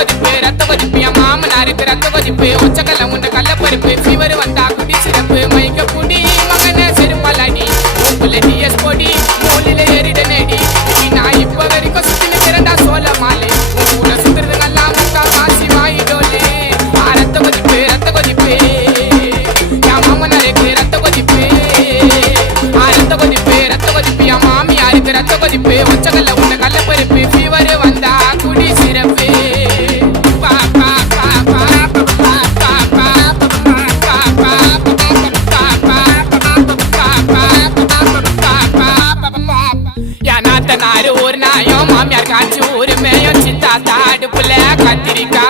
கொதிப்பு ரத்த கொதிப்பு என் மாமனாருக்கு ரத்த கொதிப்பு ஒச்சக்கல்ல உண்ட கல்ல பருப்பு ஃபீவர் வந்தா குடி சிறப்பு மயக்க குடி மகன செருப்பலாடி உப்புல டிஎஸ் பொடி மூலில ஏறிட நேடி நான் இப்ப வரைக்கும் சுத்தின திறந்தா சோழ மாலை ஊரை சுத்துறது நல்லா முக்கா காசி வாயிடோலே ரத்த கொதிப்பு என் மாமனாருக்கு ரத்த கொதிப்பு ரத்த கொதிப்பு என் மாமியாருக்கு ரத்த கொதிப்பு ஒச்சக்கல்ல உண்ட கல்ல பருப்பு ஃபீவர் வந்தா குடி சிறப்பு ஒரு நாயம் மாமியார் காய்ச்சி ஒரு மேயம் சித்தா தாடுப்புல கத்திரிக்கா